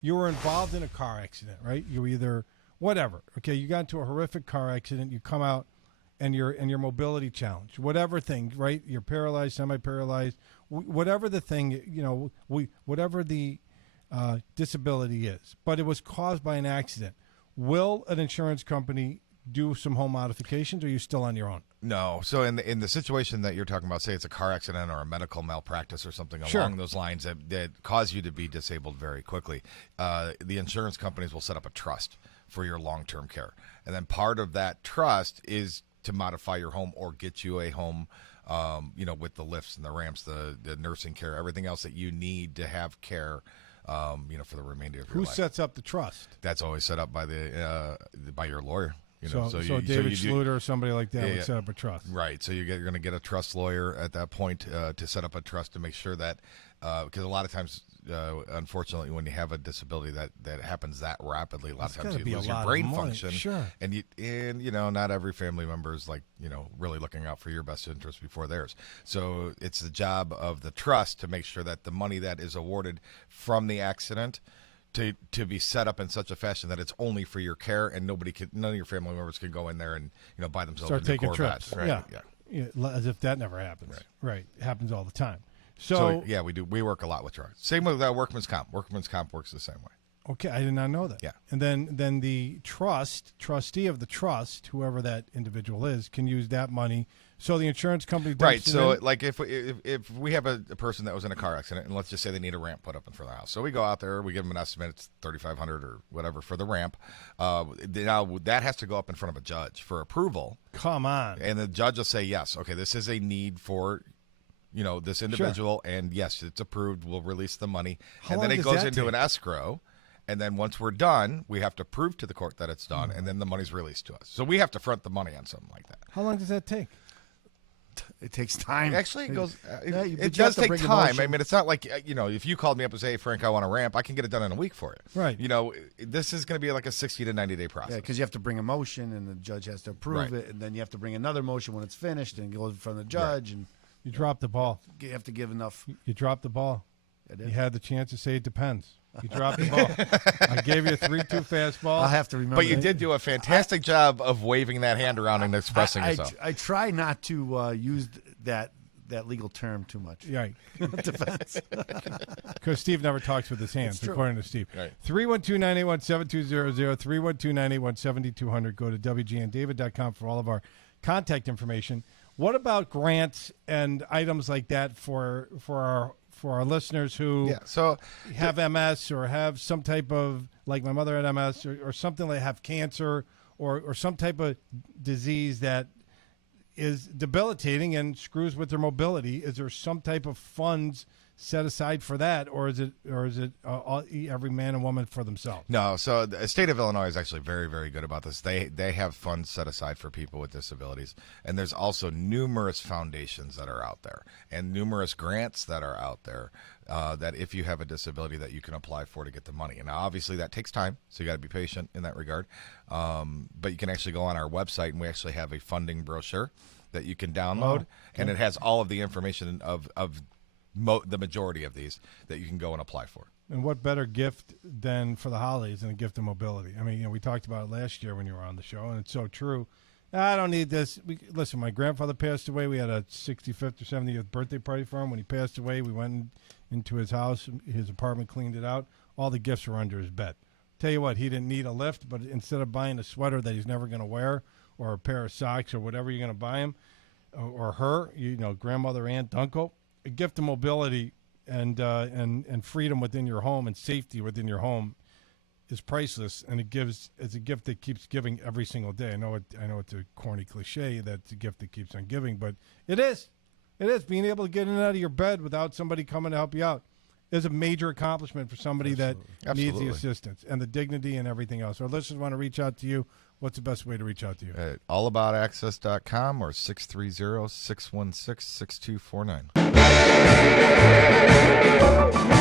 You were involved in a car accident, right? You were either whatever. Okay, you got into a horrific car accident. You come out, and you're mobility challenged. Whatever thing, right? You're paralyzed, semi-paralyzed, whatever the thing. Whatever the disability is, but it was caused by an accident. Will an insurance company do some home modifications, or are you still on your own? No. So in the situation that you're talking about, say it's a car accident or a medical malpractice or something Sure. along those lines that cause you to be disabled very quickly, the insurance companies will set up a trust for your long-term care. And then part of that trust is to modify your home or get you a home, with the lifts and the ramps, the nursing care, everything else that you need to have care, for the remainder of your life. Who sets up the trust? That's always set up by by your lawyer. So David Schluter or somebody like that would set up a trust. Right. So you're going to get a trust lawyer at that point to set up a trust to make sure that, because a lot of times, unfortunately, when you have a disability that happens that rapidly, a lot of times you lose your brain function. Sure. And not every family member is really looking out for your best interest before theirs. So it's the job of the trust to make sure that the money that is awarded from the accident to be set up in such a fashion that it's only for your care, and none of your family members can go in there and buy themselves start a new taking Corvette. trips. Right. Yeah, as if that never happens. Right. It happens all the time. So yeah, we do. We work a lot with trusts. Same with workman's comp. Workman's comp works the same way. Okay, I did not know that. Yeah. And then the trustee of the trust, whoever that individual is, can use that money. So the insurance company dumps Right. it So in? like if we have a person that was in a car accident, and let's just say they need a ramp put up in front of the house, so we go out there, we give them an estimate, it's $3,500 or whatever for the ramp. Now that has to go up in front of a judge for approval. Come on. And the judge will say, yes, okay, this is a need for this individual, and yes, it's approved. We'll release the money, How and then long it does goes that into take? an escrow. And then once we're done, we have to prove to the court that it's done, and then the money's released to us. So we have to front the money on something like that. How long does that take? It takes time. Actually, it goes. Yeah, It but you does have to take bring time. emotion. I mean, it's not like if you called me up and say, "Hey, Frank, I want a ramp," I can get it done in a week for you. Right. This is going to be like a 60 to 90 day process. Yeah, because you have to bring a motion, and the judge has to approve Right. it, and then you have to bring another motion when it's finished, and go in front of the judge, and You dropped the ball. you have to give enough. You dropped the ball. I did. You had the chance to say it depends. You dropped the ball. I gave you a 3-2 fastball. I'll have to remember. But you that. did do a fantastic job of waving that hand around and expressing yourself. I try not to use that legal term too much. Right. Defense. Because Steve never talks with his hands, It's true. according to Steve. Right. 312-981-7200, 312-981-7200. Go to WGNDavid.com for all of our contact information. What about grants and items like that for our listeners who have MS or have some type of, like my mother had MS, or something like have cancer or some type of disease that is debilitating and screws with their mobility? Is there some type of funds set aside for that, or is it every man and woman for themselves? No, so the state of Illinois is actually very, very good about this. They have funds set aside for people with disabilities, and there's also numerous foundations that are out there and numerous grants that are out there that if you have a disability that you can apply for to get the money. And now, obviously, that takes time, so you got to be patient in that regard. But you can actually go on our website, and we actually have a funding brochure that you can download, and it has all of the information of the majority of these that you can go and apply for. And what better gift than for the holidays than a gift of mobility? I mean, we talked about it last year when you were on the show, and it's so true. I don't need this. Listen, my grandfather passed away. We had a 65th or 70th birthday party for him. When he passed away, we went into his house, his apartment, cleaned it out. All the gifts were under his bed. Tell you what, he didn't need a lift, but instead of buying a sweater that he's never going to wear or a pair of socks or whatever you're going to buy him, or her, grandmother, aunt, uncle, a gift of mobility and freedom within your home and safety within your home is priceless, and it's a gift that keeps giving every single day. I know it's a corny cliche that it's a gift that keeps on giving, but it is being able to get in and out of your bed without somebody coming to help you out is a major accomplishment for somebody that needs the assistance and the dignity and everything else. Our listeners want to reach out to you. What's the best way to reach out to you? At allaboutaccess.com or 630-616-6249.